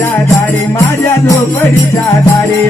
झोपडीच्या रे माझ्या झोपडीच्या दारे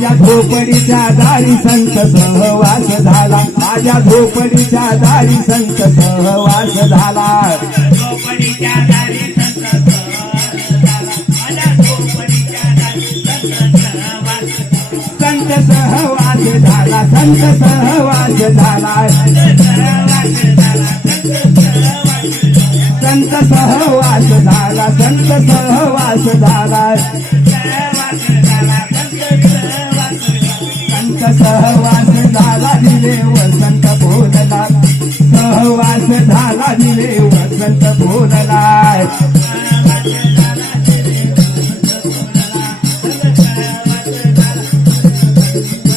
माझ्या झोपडीच्या दारी संत सहवास झाला. माझ्या झोपडीच्या दारी संत सहवास झाला. संत सहवास झाला संत सहवास झाला. संत सहवास झाला संत सहवास झाला. सहवास झाला दिले वसंत बोलला सहवास झाला दिले वसंत बोलला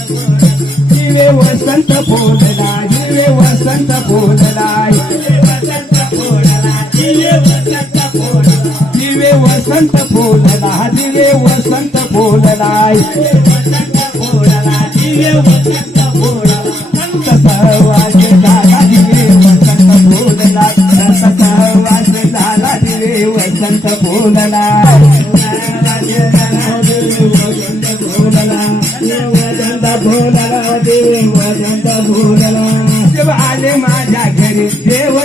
दिवे वसंत बोलला दिवे वसंत बोलला दिवे वसंत बोलला दिवे वसंत बोलला वसंत बोलला देव वसंत बोलला देव आले माझ्या घरी देव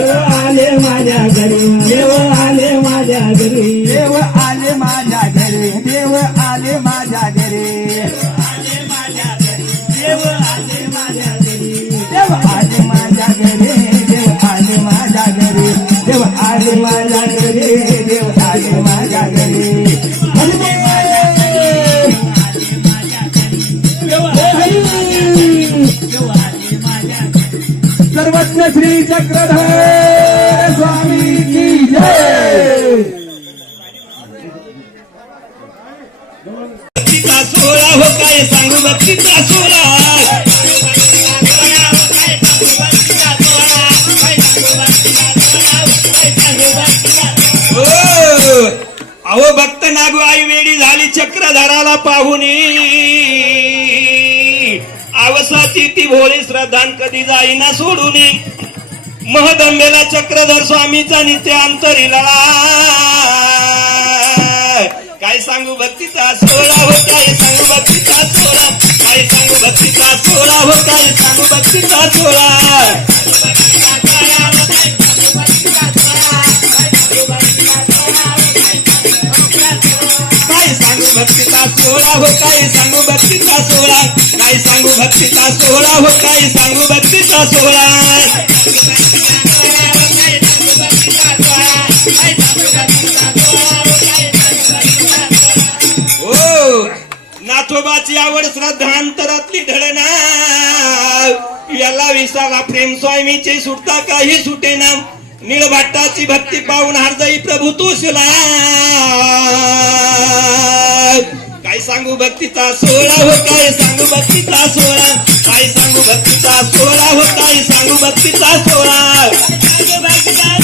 आले माझ्या घरी देव आले माझ्या घरी. देव आले माझ्या घरी देव आले माझ्या घरी. देव आले माझ्या घरी देव आले माझ्या घरी देव आले माझ्या घरी देव आले माझ्या रत्न श्री चक्रधर स्वामी की जय। हो काय सांगू हो, अहो भक्त नागू आई वेळी झाली चक्रधराला पाहुनी ती भोळी श्रद्धान कधी जाईना सोडून महदंबेला चक्रधर स्वामीचा नित्य अंतरीला काय सांगू भक्तीचा सोहळा हो काय सांगू भक्तीचा सोळा काय सांगू भक्तीचा सोळा हो काय सांगू भक्तीचा सोळा हो, सोहळा हो काय सांगू भक्तीचा सोहळा. काय सांगू भक्तीचा सोहळा हो काय सांगू भक्तीचा सोहळा. हो नाथोबाची आवड श्रद्धांतरातली अंतरातली याला विसावा प्रेम स्वामीचे सुटता काही सुटेना निळभाटाची भक्ती पाहून हरदई प्रभू तोषला सांगू भक्तीचा सोहळा हो काय सांगू भक्तीचा सोहळा? काय सांगू भक्तीचा सोहळा हो काय सांगू भक्तीचा सोहळा?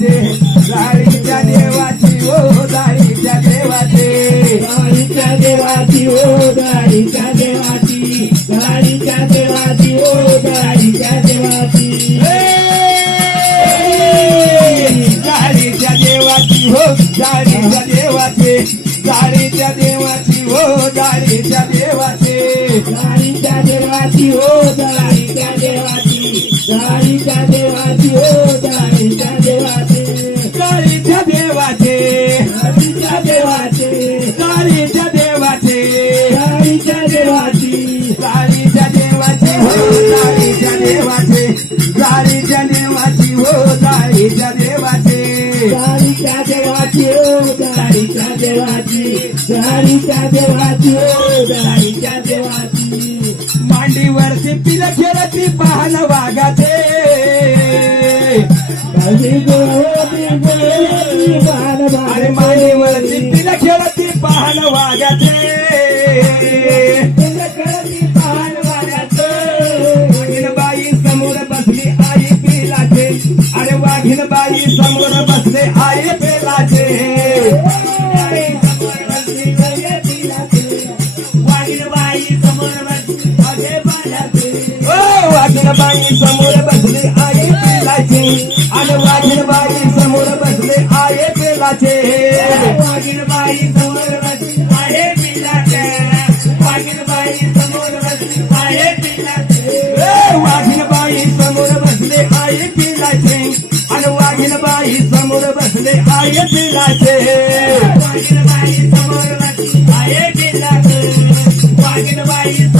देवाचे जाळीच्या देवाची हो जाळीच्या देवाचे. गाडीच्या देवाची ओ गाडीच्या देवाची गाडीच्या देवाची ओ गाडीच्या देवाची. जाळीच्या देवाची हो जाळीच्या देवाचे जाळीच्या देवाची हो जाळीच्या देवाचे. गाडीच्या देवाची हो गाडीच्या देवाची गाडीच्या देवाची ओ जाळीच्या देवाचे. गाडीच्या देवाची गाडीच्या देवाची. गाडीच्या देवाची गाडीच्या देवाची. मांडीवरती पिलं खेळती पाहणं वागाचे समोर बसले आई बेलाचे. बाई समोर बसले आई बेलाचे. आणि वाघीण बाई समोर बसले आई बाई समोर बाई समोर बसले आई पिलाचे. अरे